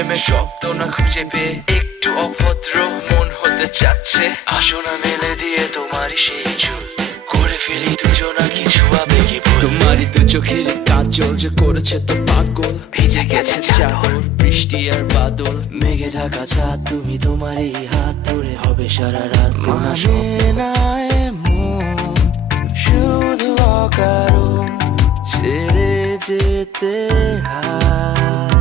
প্রেমের শব্দ না খুঁজে পেয়ে একটু অভদ্র মন হতে চাচ্ছে। আসো না মেলে দিয়ে তোমারই সেই চুল, করে ফেলি দুজনা কিছু আবেগী ভুল। তোমারই দু চোখের কাজল যে করেছে তো পাগল, ভিজে গেছে চাদর বৃষ্টি আর বাদল, মেঘে ঢাকা চাঁদ তুমি তোমারই হাত ধরে হবে সারা রাত। মানে না এমন শুধু অকারণ ছেড়ে যেতে হয়।